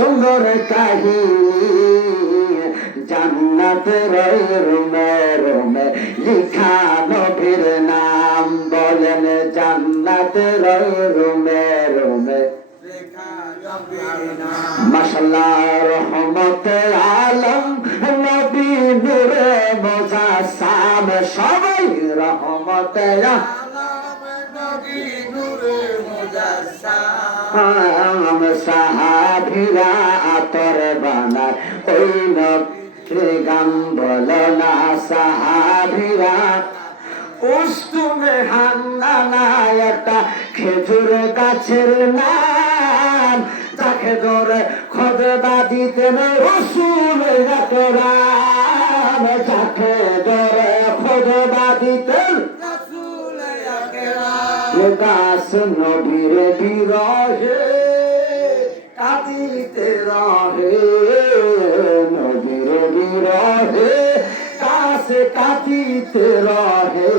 সুন্দর কাহিনী জান্নাতের রুমে রুমে লিখা নবীর নাম বলেন জান্নাতের রুমে রুমে মাশাআল্লাহ রহমতে আলম নবী নূরে মুজাসসাম সবাই রহমতে আলম নবী নূরে মুজাসসাম সাহাবীরা আতর বানায় ওই নবীর গান বলো না সাহাবীরা উস্তুমে হান্নানা একটা খেজুর গাছের নাম যাকে ধরে খোদবা দিতেন রসুল আকরাম যাকে ধরে খোদবা দিতেন রসুল আকরাম গাছ নবীর বিরহে কাঁদিতে রহে নবীর বিরহে কাছে কাঁদিতে রহে